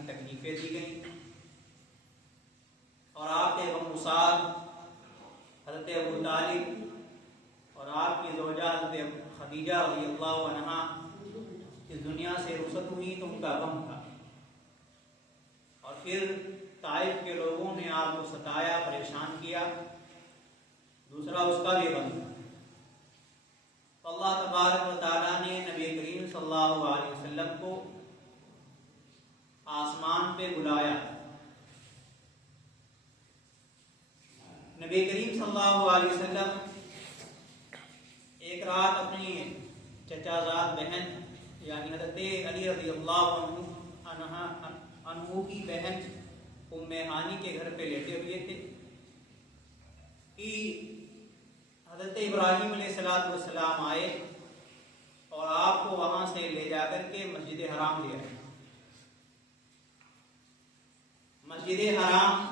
کی تکلیفیں دی گئیں اور آپ کے غمگسار حضرت ابو طالب اور آپ کی زوجہ حضرت خدیجہ رضی اللہ عنہا اس دنیا سے رخصت ہوئی تو ان کا غم تھا، اور پھر طائف کے لوگوں نے آپ کو ستایا، پریشان کیا، دوسرا اس کا بھی غم تھا۔ اللہ تبارک و تعالیٰ نے نبی کریم صلی اللہ علیہ وسلم کو آسمان پہ بلایا۔ نبی کریم صلی اللہ علیہ وسلم ایک رات اپنی چچا زاد بہن یعنی حضرت علی رضی اللہ عنہ کی بہن ام ہانی کے گھر پہ لیٹے ہوئے تھے کہ حضرت ابراہیم علیہ السلام آئے اور آپ کو وہاں سے لے جا کر کے مسجد حرام لے آئے۔ مسجد حرام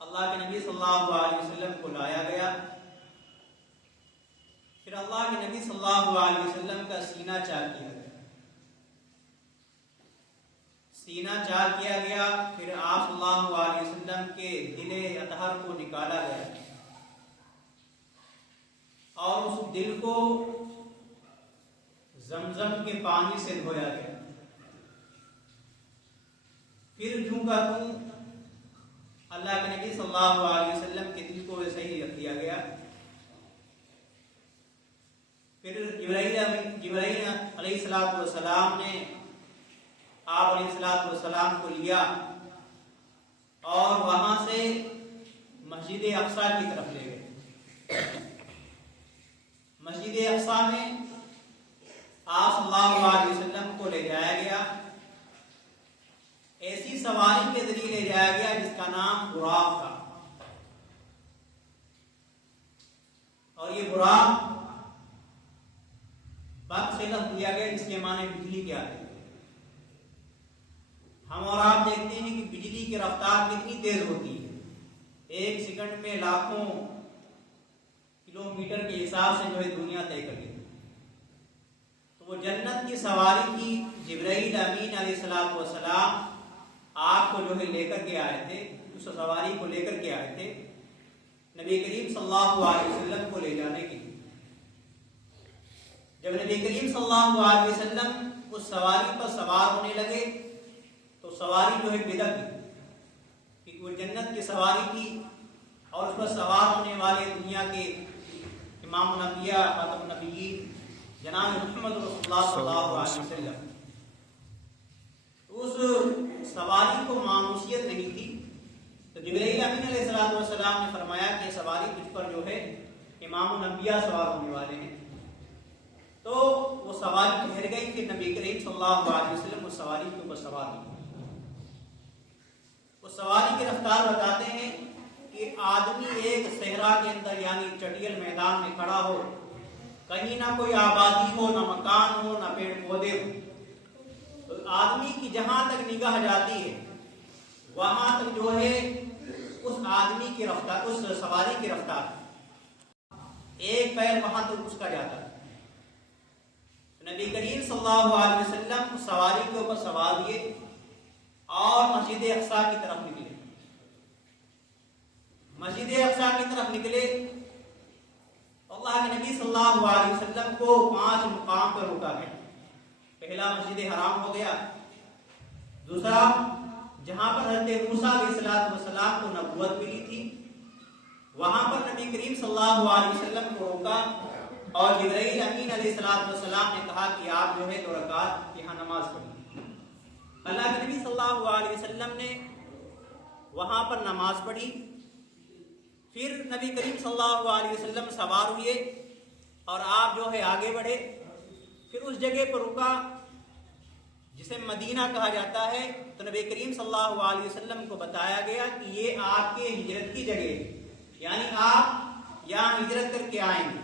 اللہ کے نبی صلی اللہ علیہ وسلم کو لایا گیا، پھر اللہ کے نبی صلی اللہ علیہ وسلم کا سینہ چار کیا گیا، سینہ چار کیا گیا، پھر آپ صلی اللہ علیہ وسلم کے دل اطہر کو نکالا گیا اور اس دل کو زمزم کے پانی سے دھویا گیا، پھر جوں کا توں اللہ کے نبی صلی اللہ علیہ وسلم کے دل کو ویسے ہی رکھ دیا گیا۔ پھر جبرائیل علیہ السلام نے آپ علیہ السلام کو لیا اور وہاں سے مسجد اقصی کی طرف لے گئے۔ مسجد اقصی میں آپ صلی اللہ علیہ وسلم کو لے جایا گیا، ایسی سواری کے ذریعے لے جایا گیا جس کا نام براق تھا، اور یہ براق برق سے لفظ دیا گیا جس کے معنی بجلی کے آتے ہیں۔ ہم اور آپ دیکھتے ہیں کہ بجلی کی رفتار کتنی تیز ہوتی ہے، ایک سیکنڈ میں لاکھوں کلومیٹر کے حساب سے جو ہے دنیا طے کر لیتی ہے۔ تو وہ جنت کی سواری کی جبرائیل امین علیہ السلام آپ کو جو ہے لے کر کے آئے تھے، اس سواری کو لے کر کے آئے تھے نبی کریم صلی اللہ علیہ وسلم کو لے جانے کے لیے۔ جب نبی کریم صلی اللہ علیہ وسلم اس سواری پر سوار ہونے لگے تو سواری جو ہے بدل گئی، کیونکہ وہ جنت کی سواری تھی اور اس پر سوار ہونے والے دنیا کے امام الانبیاء خاتم النبیین جناب محمد رسول اللہ صلی اللہ علیہ وسلم، اس سواری کو مانوسیت نہیں تھی، تو جبرائیل امین علیہ السلام نے فرمایا کہ سواری تجھ پر جو ہے امام الانبیاء سوار ہونے والے ہیں، تو وہ سواری ٹھہر گئی۔ پھر نبی کریم صلی اللہ علیہ وسلم اس سواری کے اوپر سوار ہوئے۔ اس سواری کی رفتار بتاتے ہیں کہ آدمی ایک صحرا کے اندر یعنی چٹیل میدان میں کھڑا ہو، کہیں نہ کوئی آبادی ہو، نہ مکان ہو، نہ پیڑ پودے ہو، تو آدمی کی جہاں تک نگاہ جاتی ہے وہاں تک جو ہے اس آدمی کی رفتار، اس سواری کی رفتار، ایک پیر وہاں تک اس کا جاتا ہے۔ نبی کریم صلی اللہ علیہ وسلم سواری کے اوپر سوار ہوئے اور مسجد اقصی کی طرف نکلے۔ مسجد اقصی کی طرف نکلے، اللہ کے نبی صلی اللہ علیہ وسلم کو 5 مقام پر روکا گیا۔ پہلا مسجد حرام ہو گیا، دوسرا جہاں پر حضرت موسیٰ علیہ السلام کو نبوت ملی تھی وہاں پر نبی کریم صلی اللہ علیہ وسلم کو روکا اور جبرائیل امین علیہ السلام نے کہا کہ آپ جو ہے 2 رکعت یہاں نماز پڑھیں۔ اللہ کے نبی صلی اللہ علیہ وسلم نے وہاں پر نماز پڑھی، پھر نبی کریم صلی اللہ علیہ وسلم سوار ہوئے اور آپ جو ہے آگے بڑھے، پھر اس جگہ پر رکا جسے مدینہ کہا جاتا ہے، تو نبی کریم صلی اللہ علیہ وسلم کو بتایا گیا کہ یہ آپ کے ہجرت کی جگہ ہے، یعنی آپ یہاں ہجرت کر کے آئیں گے۔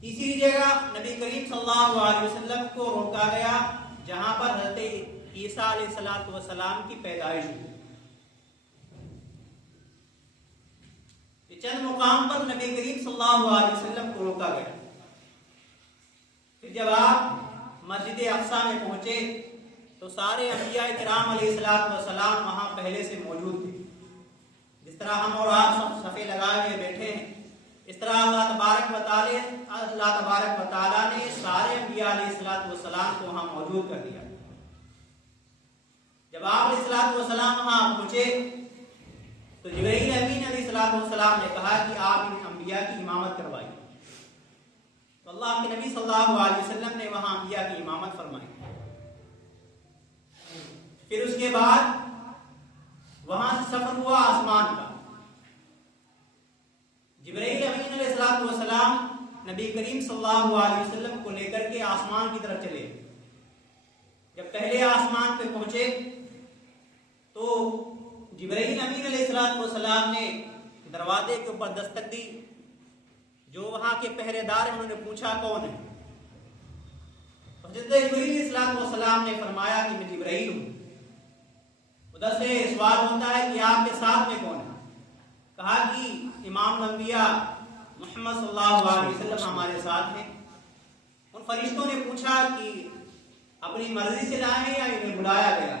تیسری جگہ نبی کریم صلی اللہ علیہ وسلم کو روکا گیا جہاں پر حضرت عیسیٰ علیہ السلام کی پیدائش ہوئی۔ چند مقام پر نبی کریم صلی اللہ علیہ وسلم کو روکا گیا۔ پھر جب آپ مسجد اقصی میں پہنچے تو سارے انبیاء کرام علیہ الصلوۃ والسلام وہاں پہلے سے موجود تھے. جس طرح ہم اور آپ سب صفے لگائے ہوئے بیٹھے ہیں، اس طرح اللہ تبارک و تعالی نے سارے انبیاء علیہ الصلوۃ والسلام کو وہاں موجود کر دیا. جب آپ علیہ الصلوۃ والسلام وہاں پہنچے تو جبرائیل امین علیہ الصلوۃ والسلام نے کہا کہ آپ ان انبیاء کی امامت کروائیے. تو اللہ کے نبی صلی اللہ علیہ وسلم نے وہاں انبیاء کی امامت فرمائی. پھر اس کے بعد وہاں سے سفر ہوا آسمان کا. جبرائیل امین علیہ الصلوۃ والسلام نبی کریم صلی اللہ علیہ وسلم کو لے کر کے آسمان کی طرف چلے. جب پہلے آسمان پہ پہنچے تو جبرائیل امین علیہ الصلوۃ والسلام نے دروازے کے اوپر دستک دی. جو وہاں کے پہرے دار ہیں انہوں نے پوچھا کون ہے؟ حضرت جبرائیل علیہ الصلوۃ والسلام نے فرمایا کہ میں جبرائیل ہوں. ادھر سے سوال ہوتا ہے کہ آپ کے ساتھ میں کون ہے؟ کہا کہ امام الانبیاء محمد صلی اللہ علیہ وسلم ہمارے ساتھ ہیں. ان فرشتوں نے پوچھا کہ اپنی مرضی سے لائے ہیں یا انہیں بلایا گیا؟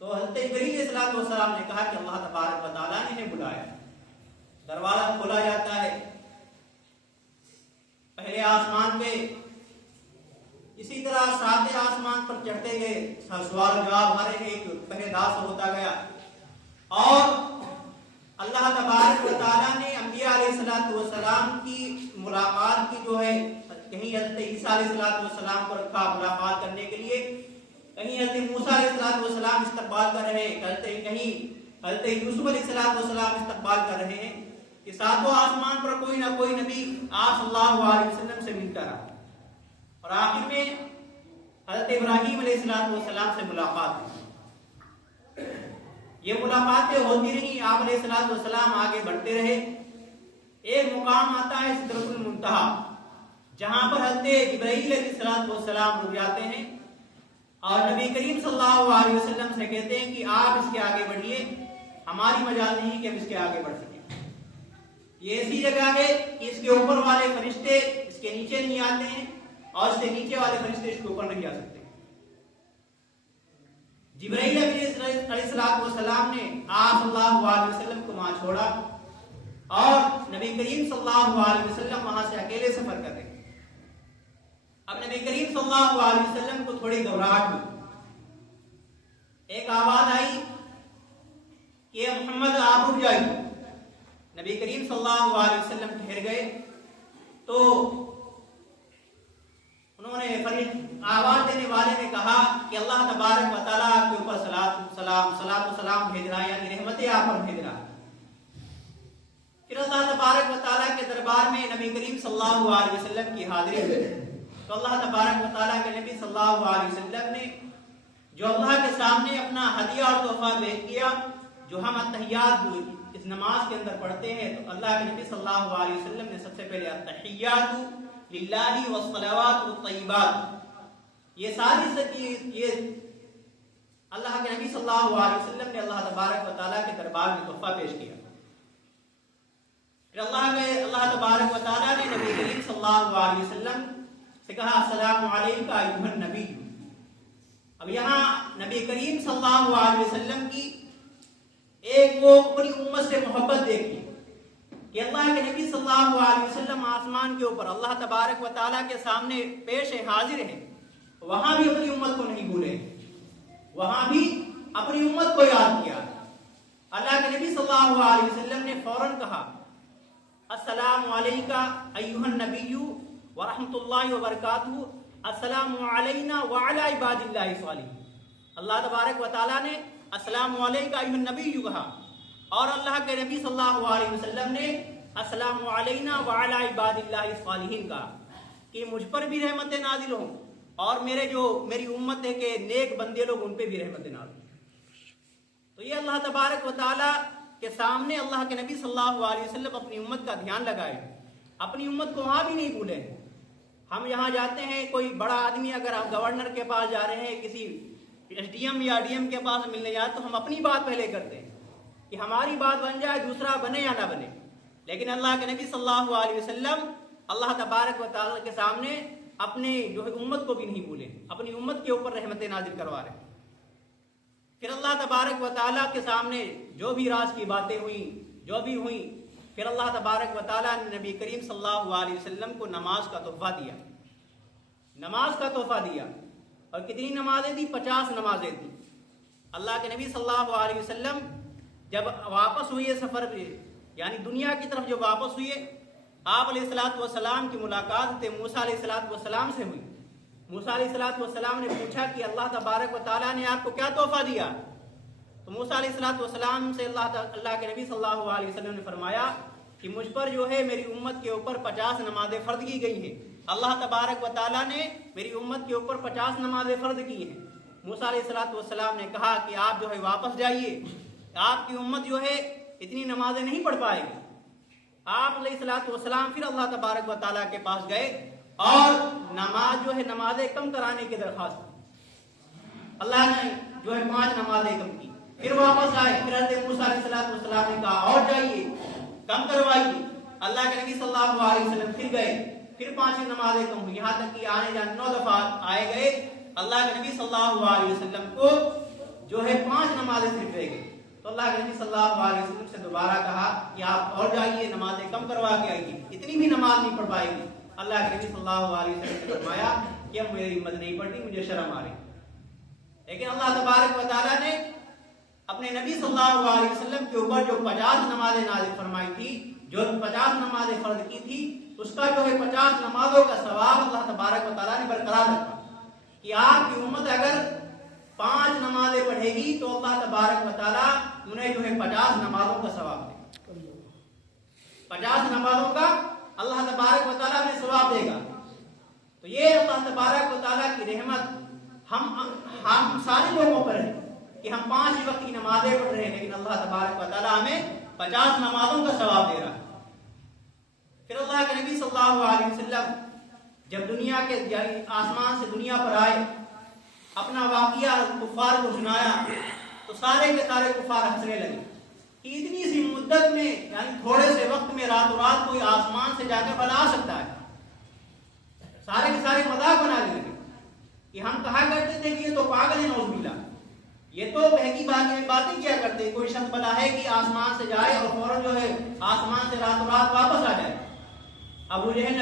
تو حضرت جبرائیل علیہ الصلوۃ والسلام نے کہا کہ اللہ تبارک و تعالیٰ نے انہیں بلایا. دروازہ کھولا جاتا ہے. پہلے آسمان پہ اسی طرح ساتھ آسمان پر چڑھتے گئے، سوال جواب ہر ایک پہرے دار سے ہوتا گیا. اور اللہ تبارک و تعالیٰ نے انبیاء علیہ الصلوۃ والسلام کی ملاقات کی جو ہے، کہیں حضرت عیسیٰ علیہ الصلوۃ والسلام کو رکھا ملاقات کرنے کے لیے، کہیں حضرت موسیٰ علیہ الصلوۃ والسلام استقبال کر رہے ہیں، کہیں حضرت یوسف علیہ الصلوۃ والسلام استقبال کر رہے ہیں. کہ ساتوں آسمان پر کوئی نہ کوئی نبی آپ صلی اللہ علیہ وسلم سے ملتا رہا. اور آخر میں حضرت ابراہیم علیہ الصلوۃ والسلام سے ملاقات ہوئی. یہ ملاقاتیں ہوتی رہی. آپ علیہ الصلوۃ والسلام آگے بڑھتے رہے. ایک مقام آتا ہے سدرۃ المنتہا، جہاں پر حضرت جبرائیل علیہ الصلوۃ والسلام رک جاتے ہیں اور نبی کریم صلی اللہ علیہ وسلم سے کہتے ہیں کہ آپ اس کے آگے بڑھیے، ہماری مجال نہیں کہ ہم اس کے آگے بڑھ سکیں. یہ ایسی جگہ ہے کہ اس کے اوپر والے فرشتے اس کے نیچے نہیں آتے ہیں اور اس سے نیچے والے فرشتے اس کے اوپر نہیں آ سکتے. جبرائیل علیہ الصلوۃ والسلام نے آپ صلی اللہ علیہ وسلم کو وہاں چھوڑا اور نبی کریم صلی اللہ علیہ وسلم وہاں سے اکیلے سفر کر رہے. اب نبی کریم صلی اللہ علیہ وسلم کو تھوڑی گھبراہٹ ہوئی. ایک آواز آئی کہ محمد آپ رک جائیے. نبی کریم صلی اللہ علیہ وسلم ٹھہر گئے تو انہوں نے آواز دینے والے نے کہا کہ اللہ تبارک و تعالیٰ آپ کے اوپر صلاۃ و سلام بھیج رہا ہے، یعنی رحمتیں آپ پر بھیج رہا ہے. پھر اللہ تبارک و تعالیٰ کے دربار میں نبی کریم صلی اللہ علیہ وسلم کی حاضری ہوئی. تو اللہ تبارک و تعالیٰ کے نبی صلی اللہ علیہ وسلم نے جو اللہ کے سامنے اپنا ہدیہ اور تحفہ پیش کیا، جو ہم التحیات اس نماز کے اندر پڑھتے ہیں، تو اللہ کے نبی صلی اللہ علیہ وسلم نے سب سے پہلے التحیات للہ والصلوات والطیبات، یہ ساری یہ اللہ کے نبی صلی اللہ علیہ وسلم نے اللہ تبارک و تعالیٰ کے دربار میں تحفہ پیش کیا. پھر اللہ تبارک و تعالیٰ نے نبی کریم صلی اللہ علیہ وسلم سے کہا السلام علیکم ایھا النبی. اب یہاں نبی کریم صلی اللہ علیہ وسلم کی ایک وہ اپنی امت سے محبت دیکھی کہ اللہ کے نبی صلی اللہ علیہ وسلم آسمان کے اوپر اللہ تبارک و تعالیٰ کے سامنے پیش حاضر ہیں، وہاں بھی اپنی امت کو نہیں بھولے، وہاں بھی اپنی امت کو یاد کیا. اللہ کے نبی صلی اللہ علیہ وسلم نے فوراً کہا السلام علیکم ایھا النبی ورحمۃ اللہ وبرکاتہ، السلام علینا وعلی عباد اللہ الصالحین. اللہ تبارک و تعالیٰ نے السلام علیکم ایھا النبی کہا اور اللہ کے نبی صلی اللہ علیہ وسلم نے السلام علینا وعلی عباد اللہ الصالحین کہا کہ مجھ پر بھی رحمتیں نازل ہوں اور میری امت ہے کہ نیک بندے لوگ ان پہ بھی رحمتیں نازل ہوں. تو یہ اللہ تبارک و تعالیٰ کے سامنے اللہ کے نبی صلی اللہ علیہ وسلم اپنی امت کا دھیان لگائے، اپنی امت کو وہاں بھی نہیں بھولے. ہم یہاں جاتے ہیں، کوئی بڑا آدمی اگر ہم گورنر کے پاس جا رہے ہیں، کسی ایس ڈی ایم یا ڈی ایم کے پاس ملنے جاتے تو ہم اپنی بات پہلے کرتے ہیں کہ ہماری بات بن جائے، دوسرا بنے یا نہ بنے. لیکن اللہ کے نبی صلی اللہ علیہ وسلم اللہ تبارک و تعالیٰ کے سامنے اپنے جو ہے امت کو بھی نہیں بھولے، اپنی امت کے اوپر رحمت نازل کروا رہے۔ پھر اللہ تبارک و تعالیٰ کے سامنے جو بھی راز کی باتیں ہوئیں، جو بھی ہوئیں، پھر اللہ تبارک و تعالیٰ نے نبی کریم صلی اللہ علیہ وسلم کو نماز کا تحفہ دیا، نماز کا تحفہ دیا۔ اور کتنی نمازیں دی؟ 50 نمازیں دی۔ اللہ کے نبی صلی اللہ علیہ وسلم جب واپس ہوئے سفر پہ، یعنی دنیا کی طرف جب واپس ہوئے، آپ علیہ الصلوۃ والسلام کی ملاقات موسیٰ علیہ الصلوۃ والسلام سے ہوئی۔ موسیٰ علیہ الصلوۃ والسلام نے پوچھا کہ اللہ تبارک و تعالیٰ نے آپ کو کیا تحفہ دیا؟ تو موسیٰ علیہ الصلوۃ والسلام سے اللہ کے نبی صلی اللہ علیہ وسلم نے فرمایا کہ مجھ پر جو ہے میری امت کے اوپر 50 نمازیں فرض کی گئی ہیں۔ اللہ تبارک و تعالیٰ نے میری امت کے اوپر 50 نمازیں فرض کی ہیں۔ موسیٰ علیہ الصلوۃ والسلام نے کہا کہ آپ جو ہے واپس جائیے، آپ کی امت جو ہے اتنی نمازیں نہیں پڑھ پائے گی۔ آپ علیہ الصلوۃ والسلام پھر اللہ تبارک و تعالیٰ کے پاس گئے اور نماز جو ہے نمازیں کم کرانے کی درخواست کی۔ اللہ نے جو ہے 5 نمازیں کم کی، پھر واپس آئے، پھر حضرت موسیٰ علیہ الصلوۃ والسلام نے کہا اور جائیے کم کروائیے۔ اللہ کے نبی صلی اللہ علیہ وسلم پھر گئے، پھر 5 نمازیں کم ہوئی، یہاں تک کہ آنے جانے 9 دفعہ آئے گئے۔ اللہ کے نبی صلی اللہ علیہ وسلم کو جو ہے 5 نمازیں صرف رہ گئی۔ تو اللہ کے نبی صلی اللہ علیہ وسلم سے دوبارہ کہا کہ آپ اور جائیے، نمازیں کم کروا کے آئیے، اتنی بھی نماز نہیں پڑھ پائے گی۔ اللہ کے نبی صلی اللہ علیہ وسلم نے فرمایا کہ اب میری ہمت نہیں پڑتی، مجھے شرم آ رہی۔ لیکن اللہ تبارک و تعالیٰ نے اپنے نبی صلی اللہ علیہ وسلم کے اوپر جو 50 نمازیں نازل فرمائی تھی، جو 50 نمازیں فرض کی تھی، اس کا جو ہے 50 نمازوں کا ثواب اللہ تبارک و تعالیٰ نے برقرار رکھا کہ آپ کی امت اگر 5 نمازیں پڑھے گی تو اللہ تبارک و تعالیٰ انہیں جو ہے 50 نمازوں کا ثواب دے گا، 50 نمازوں کا اللہ تبارک و تعالیٰ نے ثواب دے گا۔ تو یہ اللہ تبارک و تعالیٰ کی رحمت ہم سارے لوگوں پر ہے کہ ہم 5 وقت کی نمازیں پڑھ رہے ہیں، لیکن اللہ تبارک و تعالیٰ ہمیں 50 نمازوں کا ثواب دے رہا ہے۔ پھر اللہ کے نبی صلی اللہ علیہ وسلم جب دنیا کے آسمان سے دنیا پر آئے، اپنا واقعہ کفار کو سنایا تو سارے کے سارے کفار ہنسنے لگے کہ اتنی سی مدت میں، یعنی تھوڑے سے وقت میں راتوں رات کوئی آسمان سے جا کر بلا آ سکتا ہے۔ سارے کے سارے مذاق بنانے لگے کہ ہم کہا کرتے تھے کہ یہ تو پاگل ہے، نعوذ باللہ، یہ تو بہکی باتیں کیا کرتے، کوئی شخص بلا ہے کہ آسمان سے جائے اور فوراً جو ہے آسمان سے راتوں رات واپس آ جائے۔ ابو جہل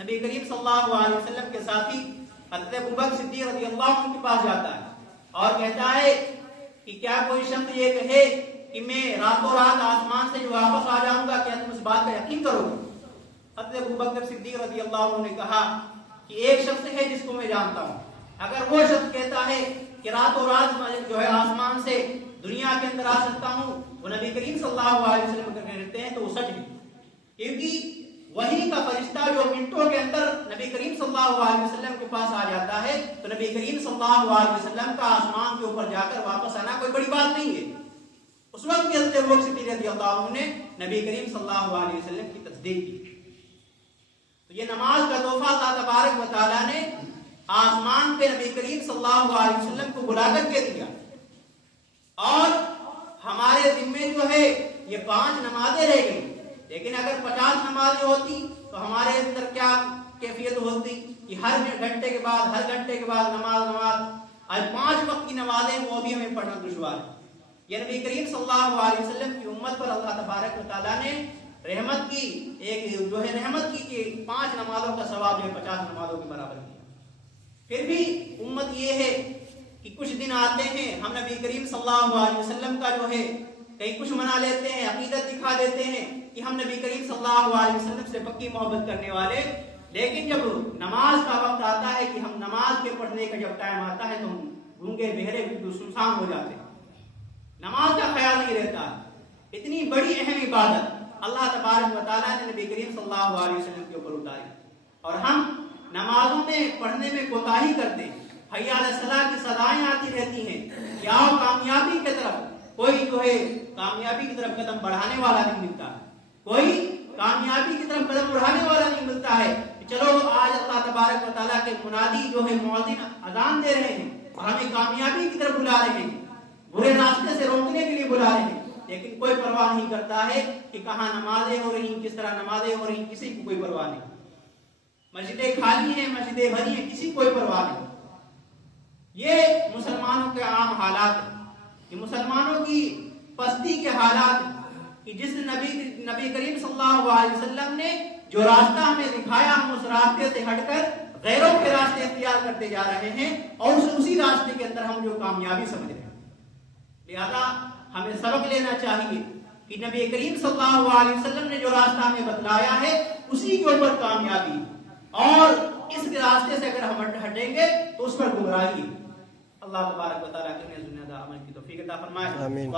نبی کریم صلی اللہ علیہ وسلم کے ساتھی حضرت ابوبکر صدیق رضی اللہ عنہ کے پاس جاتا ہے اور کہتا ہے کہ کیا کوئی شخص یہ کہے کہ میں راتوں رات آسمان سے جو واپس آ جاؤں گا، کیا تم اس بات کا یقین کرو گے؟ حضرت ابوبکر صدیق رضی اللہ عنہ نے کہا کہ ایک شخص ہے جس کو میں جانتا ہوں، اگر وہ شخص کہتا ہے کہ راتوں رات جو ہے آسمان سے دنیا کے اندر آ سکتا ہوں، وہ نبی کریم صلی اللہ علیہ وسلم کہتے ہیں تو وہ سچ ہے، کیونکہ وحی کا فرشتہ جو منٹوں کے اندر نبی کریم صلی اللہ علیہ وسلم کے پاس آ جاتا ہے تو نبی کریم صلی اللہ علیہ وسلم کا آسمان کے اوپر جا کر واپس آنا کوئی بڑی بات نہیں ہے۔ اس وقت بھی حضرت ابوبکر صدیق رضی اللہ عنہ نے نبی کریم صلی اللہ علیہ وسلم کی تصدیق کی۔ تو یہ نماز کا تحفہ اللہ تبارک و تعالیٰ نے آسمان پہ نبی کریم صلی اللہ علیہ وسلم کو بلا کر کے دیا، اور ہمارے ذمے جو ہے یہ 5 نمازیں رہ گئی، لیکن اگر 50 نمازیں ہوتی تو ہمارے اندر کیا کیفیت ہوتی کہ ہر گھنٹے کے بعد نماز۔ آج 5 وقت کی نمازیں وہ بھی ہمیں پڑھنا دشوار ہے۔ یہ نبی کریم صلی اللہ علیہ وسلم کی امت پر اللہ تبارک و تعالیٰ نے رحمت کی، ایک جو ہے رحمت کی کہ 5 نمازوں کا ثواب جو ہے 50 نمازوں کے برابر کیا۔ پھر بھی امت یہ ہے کہ کچھ دن آتے ہیں، ہم نبی کریم صلی اللہ علیہ وسلم کا جو ہے کہیں کچھ منا لیتے ہیں، عقیدت دکھا دیتے ہیں کہ ہم نبی کریم صلی اللہ علیہ وسلم سے پکی محبت کرنے والے، لیکن جب نماز کا وقت آتا ہے کہ ہم نماز کے پڑھنے کا جب ٹائم آتا ہے تو ہم گونگے بہرے بالکل سنسان ہو جاتے ہیں، نماز کا خیال نہیں رہتا۔ اتنی بڑی اہم عبادت اللہ تبارک و تعالیٰ نے نبی کریم صلی اللہ علیہ وسلم کے اوپر اتاری، اور ہم نمازوں میں پڑھنے میں کوتاہی کرتے ہیں۔ حی علی الصلاۃ کی صدائیں آتی رہتی ہیں کہ آؤ کامیابی کی طرف، کوئی جو ہے کامیابی کی طرف قدم بڑھانے والا نہیں ملتا، کوئی کامیابی کی طرف قدم بڑھانے والا نہیں ملتا ہے کہ چلو آج اللہ تبارک و تعالیٰ کے منادی جو ہے مؤذن اذان دے رہے ہیں اور ہمیں کامیابی کی طرف بلا رہے ہیں، برے راستے سے روکنے کے لیے بلا رہے ہیں، لیکن کوئی پرواہ نہیں کرتا ہے کہ کہاں نمازیں ہو رہی ہیں، کس طرح نمازیں ہو رہی ہیں، کسی کو کوئی پرواہ نہیں۔ مسجدیں خالی ہیں، مسجدیں بھری ہیں، کسی کوئی پرواہ نہیں. یہ مسلمانوں کے عام حالات ہیں، یہ مسلمانوں کی پستی کے حالات ہیں کہ جس نبی کریم صلی اللہ علیہ وسلم نے جو راستہ ہمیں دکھایا، ہم اس راستے سے ہٹ کر غیروں کے راستے اختیار کرتے جا رہے ہیں اور اسی راستے کے اندر ہم جو کامیابی سمجھ رہے ہیں. لہذا ہمیں سبق لینا چاہیے کہ نبی کریم صلی اللہ علیہ وسلم نے جو راستہ ہمیں بتلایا ہے اسی کے اوپر کامیابی، اور اس راستے سے اگر ہم ہٹیں گے تو اس پر گمراہی. اللہ تبارک و تعالیٰ کرنے دنیا دا عمل کی توفیق عطا فرمائے. آمین.